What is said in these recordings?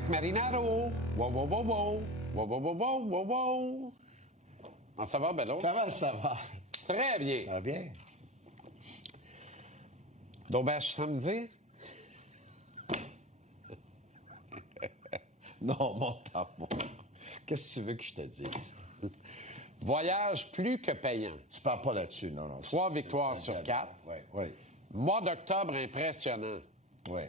avec Marinaro. Wow, wow, wow, wow. Wow, wow, wow, wow, wow, wow. Comment ça va, Bello? Comment ça va? Très bien. Ça va bien? D'auberge samedi? Non, mon tampon. Qu'est-ce que tu veux que je te dise? Voyage plus que payant. Tu parles pas là-dessus, non, non. 3 victoires sur 4. Oui, oui, Mois d'octobre impressionnant. oui.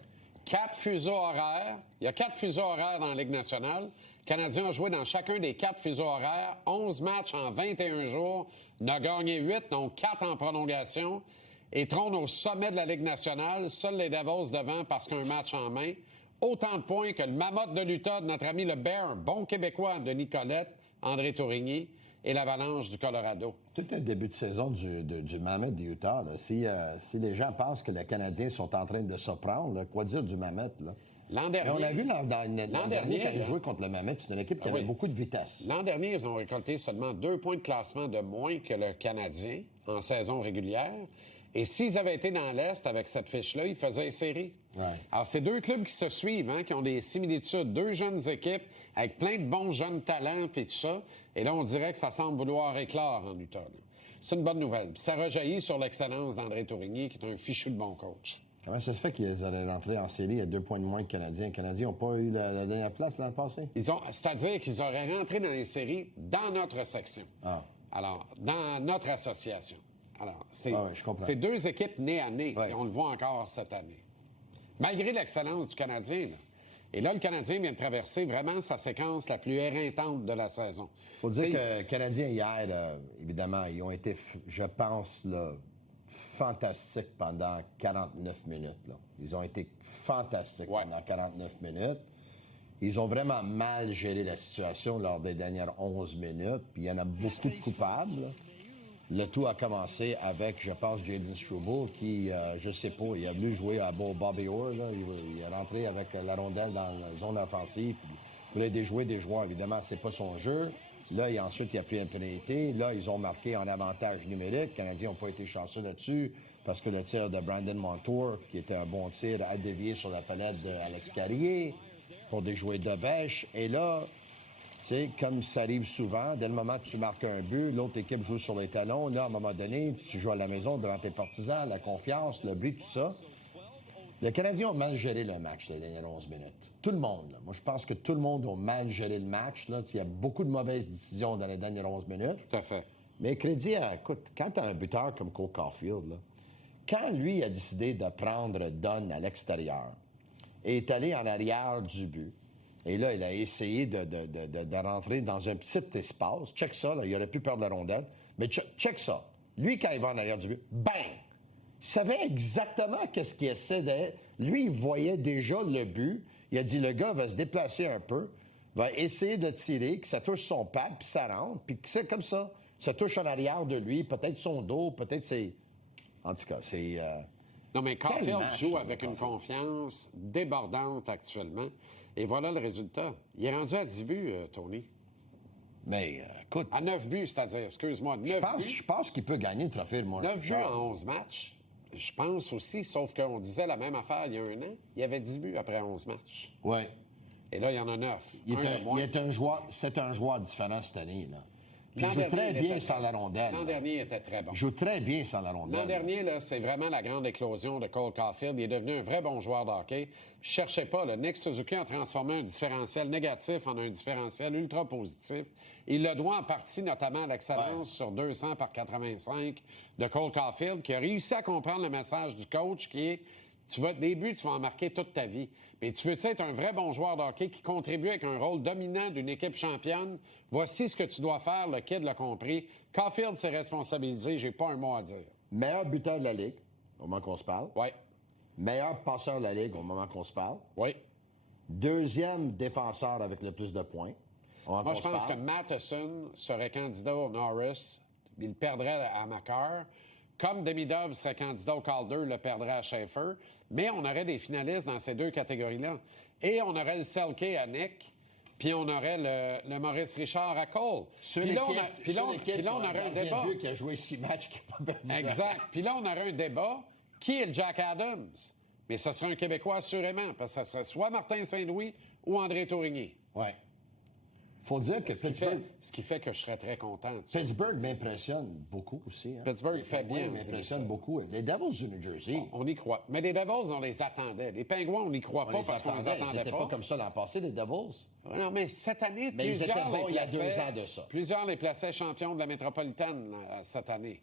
4 fuseaux horaires. Il y a 4 fuseaux horaires dans la Ligue nationale. Les Canadiens ont joué dans chacun des 4 fuseaux horaires. 11 matchs en 21 jours. On a gagné 8, donc 4 en prolongation. Et trône au sommet de la Ligue nationale. Seuls les Devils devant parce qu'un match en main. Autant de points que le Mammoth de l'Utah de notre ami le Bear, bon Québécois, Denis Colette, André Tourigny et l'Avalanche du Colorado. Tout un début de saison du Mammoth de Utah. Là. Si les gens pensent que les Canadiens sont en train de se prendre, là, quoi dire du Mammoth? Là? L'an dernier, mais on a vu l'an dernier, quand ils là, jouaient contre le Mammoth, c'est une équipe qui avait beaucoup de vitesse. L'an dernier, ils ont récolté seulement 2 points de classement de moins que le Canadien en saison régulière. Et s'ils avaient été dans l'Est avec cette fiche-là, ils faisaient les séries. Ouais. Alors, c'est 2 clubs qui se suivent, hein, qui ont des similitudes. 2 jeunes équipes avec plein de bons jeunes talents et tout ça. Et là, on dirait que ça semble vouloir éclore en Utah. Là. C'est une bonne nouvelle. Puis ça rejaillit sur l'excellence d'André Tourigny, qui est un fichu de bon coach. Comment ça se fait qu'ils allaient rentrer en série à 2 points de moins que les Canadiens? Les Canadiens n'ont pas eu la dernière place l'an passé? C'est-à-dire qu'ils auraient rentré dans les séries dans notre section. Ah. Alors, dans notre association. Alors, c'est 2 équipes nées à nez, et on le voit encore cette année. Malgré l'excellence du Canadien, là. Et là, le Canadien vient de traverser vraiment sa séquence la plus éreintante de la saison. Faut dire que les Canadiens, hier, là, évidemment, ils ont été, je pense, là, fantastiques pendant 49 minutes. Là. Ils ont été fantastiques pendant 49 minutes. Ils ont vraiment mal géré la situation lors des dernières 11 minutes. Puis il y en a beaucoup de coupables. Là. Le tout a commencé avec, je pense, Jayden Struble, qui, je sais pas, il a voulu jouer à Bobby Orr. Là. Il est rentré avec la rondelle dans la zone offensive. Puis il voulait déjouer des joueurs. Évidemment, c'est pas son jeu. Là, ensuite, il a pris une pénalité. Là, ils ont marqué en avantage numérique. Les Canadiens n'ont pas été chanceux là-dessus parce que le tir de Brandon Montour, qui était un bon tir, a dévié sur la palette d'Alex Carrier pour déjouer de bêche. Et là, tu sais, comme ça arrive souvent, dès le moment que tu marques un but, l'autre équipe joue sur les talons. Là, à un moment donné, tu joues à la maison devant tes partisans, la confiance, le but, tout ça. Les Canadiens ont mal géré le match les dernières 11 minutes. Tout le monde. Là. Moi, je pense que tout le monde a mal géré le match. Là. Il y a beaucoup de mauvaises décisions dans les dernières 11 minutes. Tout à fait. Mais crédit à... Écoute, quand tu as un buteur comme Cole Caulfield, là, quand lui a décidé de prendre Dunn à l'extérieur et est allé en arrière du but, et là, il a essayé de rentrer dans un petit espace. Check ça, là, il aurait pu perdre la rondelle. Mais check ça. Lui, quand il va en arrière du but, bang! Il savait exactement qu'est-ce qu'il essaie de... Lui, il voyait déjà le but. Il a dit, le gars va se déplacer un peu, va essayer de tirer, que ça touche son pad, puis ça rentre, puis que c'est comme ça. Ça touche en arrière de lui, peut-être son dos, peut-être c'est... En tout cas, c'est... Non, mais Caulfield joue avec une confiance débordante actuellement. Et voilà le résultat. Il est rendu à 10 buts, Tony. Mais, écoute... À 9 buts, c'est-à-dire, excuse-moi, 9 buts. Je pense qu'il peut gagner le trophée de mon 9 buts en 11 matchs. Je pense aussi, sauf qu'on disait la même affaire il y a un an. Il y avait 10 buts après 11 matchs. Oui. Et là, il y en a 9. C'est un joueur différent cette année, là. Puis il joue très bien sans la rondelle. L'an dernier, il était très bon. Il joue très bien sans la rondelle. L'an dernier, là, c'est vraiment la grande éclosion de Cole Caulfield. Il est devenu un vrai bon joueur de hockey. Cherchez pas, le Nick Suzuki a transformé un différentiel négatif en un différentiel ultra positif. Il le doit en partie notamment à l'excellence sur 200 par 85 de Cole Caulfield, qui a réussi à comprendre le message du coach qui est des buts, tu vas en marquer toute ta vie. Mais tu veux être un vrai bon joueur de hockey qui contribue avec un rôle dominant d'une équipe championne? Voici ce que tu dois faire, le kid l'a compris. Caulfield s'est responsabilisé, j'ai pas un mot à dire. Meilleur buteur de la Ligue, au moment qu'on se parle. Oui. Meilleur passeur de la Ligue, au moment qu'on se parle. Oui. Deuxième défenseur avec le plus de points. Moi, je pense que Matheson serait candidat au Norris. Il perdrait à Makar. Comme Demidov serait candidat au Calder, le perdrait à Schaefer. Mais on aurait des finalistes dans ces 2 catégories-là. Et on aurait le Selke à Nick, puis on aurait le Maurice Richard à Cole. Puis là, on aurait un débat. Qui a joué 6 matchs, qui n'a pas perdu. Exact. Puis là, on aurait un débat. Qui est le Jack Adams? Mais ce serait un Québécois assurément, parce que ce serait soit Martin Saint-Louis ou André Tourigny. Oui. Faut dire que Ce qui fait que je serais très content. Pittsburgh m'impressionne beaucoup aussi. Hein. Pittsburgh fait bien. M'impressionne beaucoup. Les Devils du New Jersey. On y croit. Mais les Devils, on les attendait. Les Pingouins, on n'y croit pas parce qu'on les attendait C'était pas comme ça l'an passé, les Devils. Non, mais cette année, mais ils étaient bons il y a 2 ans de ça. Plusieurs les plaçaient champions de la métropolitaine cette année.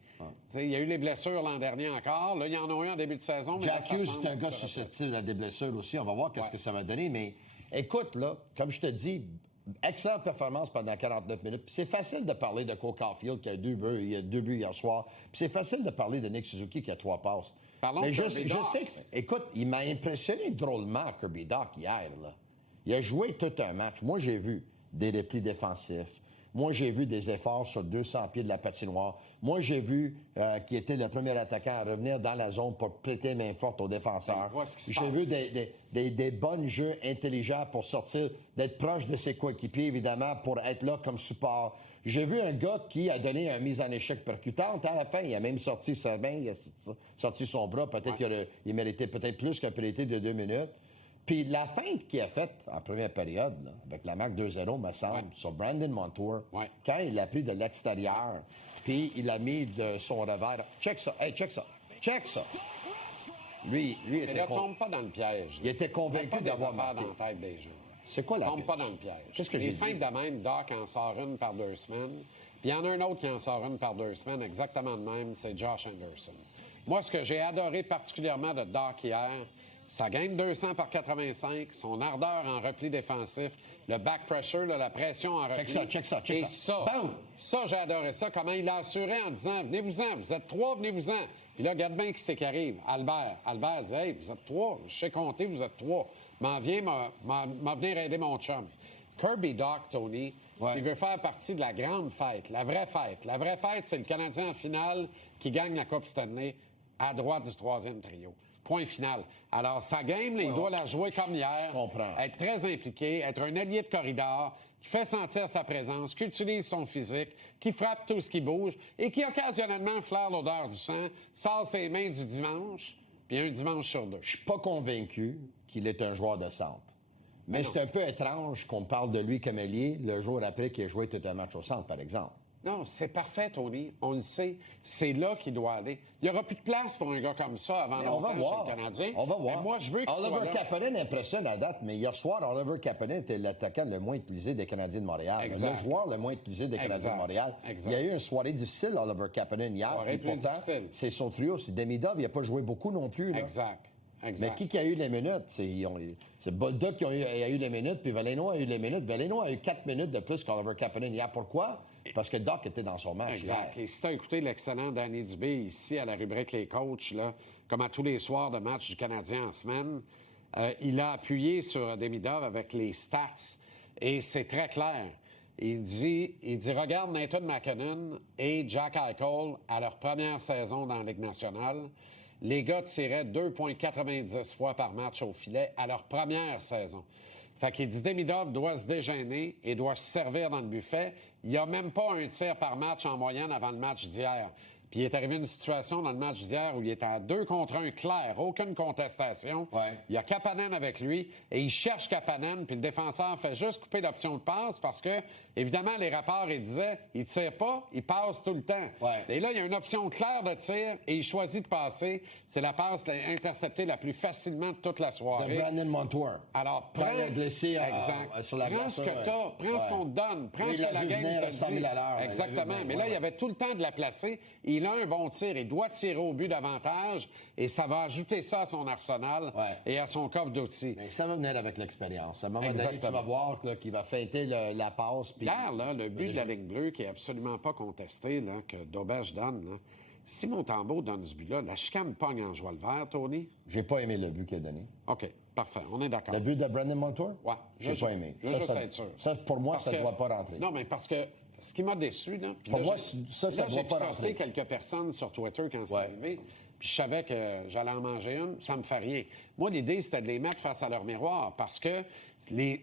Il y a eu les blessures l'an dernier encore. Là, il y en a eu en début de saison. Jack Hughes, c'est un gars susceptible à des blessures aussi. On va voir qu'est-ce que ça va donner. Mais écoute, là, comme je te dis, excellente performance pendant 49 minutes. Puis c'est facile de parler de Cole Caulfield qui a 2 buts hier soir. Puis c'est facile de parler de Nick Suzuki qui a 3 passes. Parlons mais de je sais écoute, il m'a impressionné drôlement, Kirby Dach, hier. Là. Il a joué tout un match. Moi, j'ai vu des replis défensifs. Moi, j'ai vu des efforts sur 200 pieds de la patinoire. Moi, j'ai vu qu'il était le premier attaquant à revenir dans la zone pour prêter main forte aux défenseurs. J'ai vu des bons jeux intelligents pour sortir, d'être proche de ses coéquipiers, évidemment, pour être là comme support. J'ai vu un gars qui a donné une mise en échec percutante à la fin. Il a même sorti sa main, il a sorti son bras. Peut-être qu'il méritait peut-être plus qu'un pénalité de 2 minutes. Puis la feinte qu'il a faite en première période, là, avec la marque 2-0, me semble, sur Brandon Montour, quand il l'a pris de l'extérieur, puis il a mis de son revers. Check ça, hey, check ça, check ça. Lui était tombe pas dans le piège. Il était convaincu d'avoir marqué. Dans la tête des gens. C'est quoi la tombe pas dans le piège. Qu'est-ce que les j'ai feintes dit? de même, Doc en sort une par 2 semaines. Puis il y en a un autre qui en sort une par 2 semaines, exactement de même, c'est Josh Anderson. Moi, ce que j'ai adoré particulièrement de Doc hier, sa game 200 par 85, son ardeur en repli défensif, le back pressure, la pression en repli. Check ça. Et ça, j'ai adoré ça, comment il a assuré en disant « Venez-vous-en, vous êtes 3, venez-vous-en. » Puis là, regarde bien qui c'est qui arrive. Albert dit « Hey, vous êtes 3, je sais compter, vous êtes 3. M'en venir aider mon chum. » Kirby Dach, Tony, s'il veut faire partie de la grande fête, la vraie fête, c'est le Canadien en finale qui gagne la Coupe Stanley à droite du 3e trio. Point final. Alors, sa game, là, il doit la jouer comme hier. Être très impliqué, être un allié de corridor, qui fait sentir sa présence, qui utilise son physique, qui frappe tout ce qui bouge et qui, occasionnellement, flaire l'odeur du sang, sort ses mains du dimanche, puis un dimanche sur 2. Je suis pas convaincu qu'il est un joueur de centre. Mais c'est un peu étrange qu'on parle de lui comme ailier le jour après qu'il ait joué tout un match au centre, par exemple. Non, c'est parfait, Tony. On le sait. C'est là qu'il doit aller. Il n'y aura plus de place pour un gars comme ça avant longtemps chez le Canadien. On va voir. Mais moi, je veux qu'il Oliver Kapanen impressionne à date, mais hier soir, Oliver Kapanen était l'attaquant le moins utilisé des Canadiens de Montréal. Exact. Le joueur le moins utilisé des Canadiens de Montréal. Exact. Il y a eu une soirée difficile, Oliver Kapanen, hier. Soirée plus pourtant, difficile. c'est son trio. C'est Demidov, il n'a pas joué beaucoup non plus. Là. Exact. Mais qui a eu les minutes? C'est Bolduc qui a eu les minutes, puis Veleno a eu les minutes. Veleno a eu 4 minutes de plus qu'Oliver Kapanen hier. Pourquoi? Parce que Doc était dans son match. Exact. Hier. Et si tu as écouté l'excellent Danny Dubé ici à la rubrique Les Coachs, là, comme à tous les soirs de match du Canadien en semaine, il a appuyé sur Demidov avec les stats. Et c'est très clair. Il dit, regarde Nathan McKinnon et Jack Eichel à leur première saison dans la Ligue nationale. Les gars tiraient 2,90 fois par match au filet à leur première saison. Fait qu'il dit Demidov doit se déjeuner et doit se servir dans le buffet. Il n'y a même pas un tir par match en moyenne avant le match d'hier. Puis il est arrivé une situation dans le match d'hier où il était à 2 contre 1 clair, aucune contestation. Il y a Kapanen avec lui et il cherche Kapanen, puis le défenseur fait juste couper l'option de passe parce que, évidemment, les rapports, ils disaient, il tire pas, il passe tout le temps. Et là, il y a une option claire de tir et il choisit de passer. C'est la passe interceptée la plus facilement de toute la soirée. De Brandon Montour. Alors, prends sur la glace, ce que t'as, prends ce qu'on te donne, prends ce que la game te dit. Exactement. Mais là, il y avait tout le temps de la placer. Il a un bon tir, il doit tirer au but davantage et ça va ajouter ça à son arsenal et à son coffre d'outils. Mais ça va venir avec l'expérience. À un moment donné, tu vas voir qu'il va feinter la passe. Puis... Hier, là, le but de la ligne bleue qui est absolument pas contesté, là, que Daubèche donne, là, si Montembeault donne ce but-là, la chicane pogne en joie le vert, Tony? J'ai pas aimé le but qu'il a donné. OK, parfait, on est d'accord. Le but de Brandon Montour? Oui. J'ai pas aimé. Je veux juste être sûr. Ça, pour moi, ça ne doit pas rentrer. Non, mais parce que ce qui m'a déçu, là... Pour moi, ça doit pas rentrer. J'ai crossé quelques personnes sur Twitter quand c'est arrivé, puis je savais que j'allais en manger une, ça me fait rien. Moi, l'idée, c'était de les mettre face à leur miroir, parce que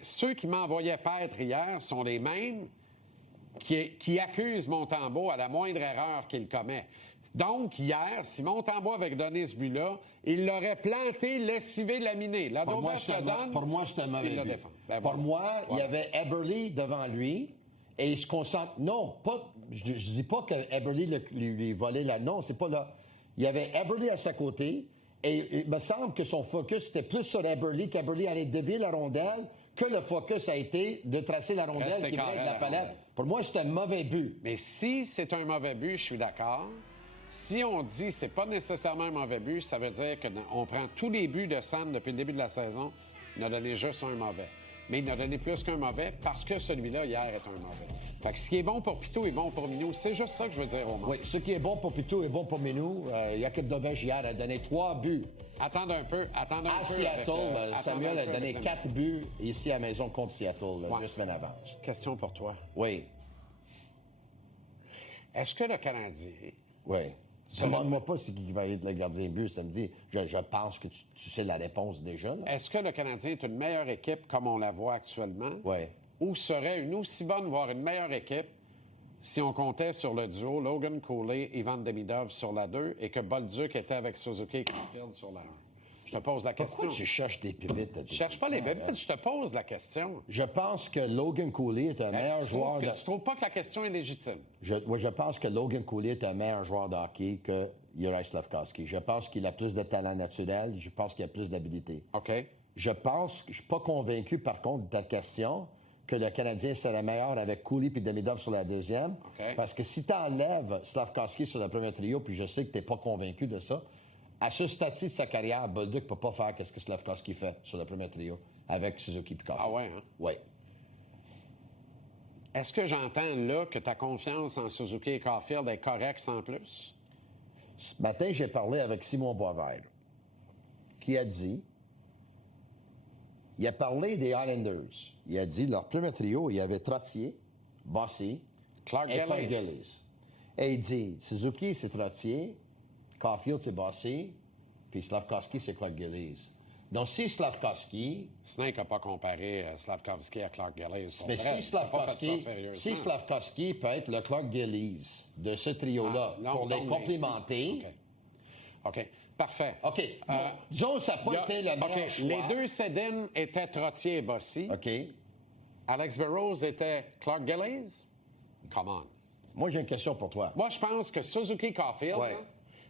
ceux qui m'envoyaient paître hier sont les mêmes qui accuse Montembeault à la moindre erreur qu'il commet. Donc, hier, si Montembeault avait donné ce but-là, il l'aurait planté, lessivé, laminé. La Pour moi, c'est un mauvais but. Ben, pour moi, il y avait Eberle devant lui et il se concentre... Non, pas... Je dis pas que Eberle lui volait là. Non, c'est pas là. Il y avait Eberle à sa côté et il me semble que son focus était plus sur Eberle, qu'Eberle allait dévier la rondelle, que le focus a été de tracer la rondelle qui venait de la palette. Pour moi, c'est un mauvais but. Mais si c'est un mauvais but, je suis d'accord. Si on dit que c'est pas nécessairement un mauvais but, ça veut dire qu'on prend tous les buts de Sam depuis le début de la saison, il a donné juste un mauvais. Mais il a donné plus qu'un mauvais parce que celui-là, hier, est un mauvais. Fait que ce qui est bon pour Pitou est bon pour Minou. C'est juste ça que je veux dire au monde. Oui, ce qui est bon pour Pitou est bon pour Minou. Jakub Dobeš, hier, a donné 3 buts. Attendre un peu. À Seattle, Samuel a donné 4 buts ici à la maison contre Seattle, 2 semaines avant. Question pour toi. Oui. Est-ce que le Canadien... Oui. Demande-moi pas c'est qui va être le gardien de but samedi. Je pense que tu sais la réponse déjà. Là. Est-ce que le Canadien est une meilleure équipe comme on la voit actuellement? Oui. Ou serait une aussi bonne, voire une meilleure équipe si on comptait sur le duo Logan Cooley, Ivan Demidov sur la 2 et que Bolduc était avec Suzuki et Caulfield sur la 1? Je te pose la question. Pourquoi tu cherches des pépites? Je cherche pas les pépites, je te pose la question. Je pense que Logan Cooley est un meilleur joueur de... Tu trouves pas que la question est légitime? Je pense que Logan Cooley est un meilleur joueur de hockey que Juraj Slafkovský. Je pense qu'il a plus de talent naturel. Je pense qu'il a plus d'habilité. OK. Je suis pas convaincu, par contre, de ta question que le Canadien serait meilleur avec Cooley puis Demidov sur la deuxième. OK. Parce que si tu enlèves Slafkovský sur le premier trio, puis je sais que tu n'es pas convaincu de ça, à ce stade-ci de sa carrière, Bolduc ne peut pas faire ce que Slafkovský fait sur le premier trio avec Suzuki et Caulfield. Ah ouais, hein? Oui. Est-ce que j'entends là que ta confiance en Suzuki et Caulfield est correcte sans plus? Ce matin, j'ai parlé avec Simon Boisvert, qui a dit... Il a parlé des Islanders. Il a dit, leur premier trio, il y avait Trottier, Bossy Clark et Clark Gillies. Gillies. Et il dit, Suzuki, c'est Trottier, Caulfield, c'est Bossy, puis Slafkovský, c'est Clark Gillies. Donc, si Slafkovský... Snake n'a pas comparé Slafkovský à Clark Gillies. Mais si Slafkovský peut être le Clark Gillies de ce trio-là pour les complimenter... OK. Parfait. OK. Bon, disons, ça n'a pas été le meilleur choix. Les 2 Sedin étaient Trottier et Bossy. OK. Alex Burrows était Clark Gillies. Come on. Moi, j'ai une question pour toi. Moi, je pense que Suzuki Caulfield, Ouais.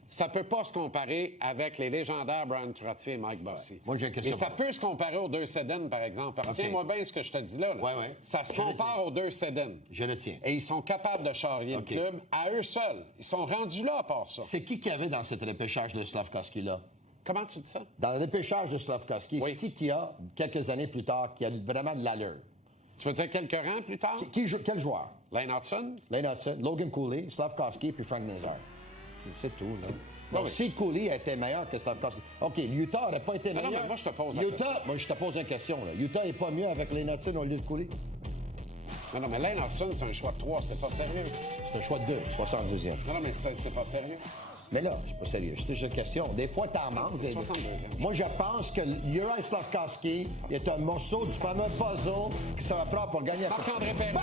ça peut pas se comparer avec les légendaires Brian Trottier et Mike Bossy. Ouais. Moi, j'ai une question Et ça pour peut se comparer aux 2 Sedin, par exemple. Tiens-moi bien ce que je te dis là. Ouais, ouais. Ça se Je le compare tiens. aux 2 Sedin. Je le tiens. Et ils sont capables de charrier OK. le club à eux seuls. Ils sont rendus là à part ça. C'est qui avait dans ce repêchage de Slafkovský-là? Comment tu dis ça? Dans le repêchage de Slafkovský, Oui. c'est qui a, quelques années plus tard, qui a vraiment de l'allure? Tu veux dire quelques rangs plus tard? Quel joueur? Lane Hudson? Lane Hudson, Logan Cooley, Slafkovský puis Frank Nazar. C'est tout, là. Donc, oui. si Cooley était meilleur que Slafkovský... OK, Utah n'aurait pas été meilleur. non, mais moi, je te pose la Moi, je te pose une question, là. Utah n'est pas mieux avec Lane Hudson au lieu de Cooley? Non, mais Lane Hudson, c'est un choix de 3, c'est pas sérieux. C'est un choix de 2, 72e. Non, mais c'est pas sérieux. Mais là, c'est pas sérieux. C'est juste une question. Des fois, t'en manques. c'est 62e. Moi, je pense que Juraj Slafkovský est un morceau du fameux puzzle que ça va prendre pour gagner. Marc-André Perrin. Bon,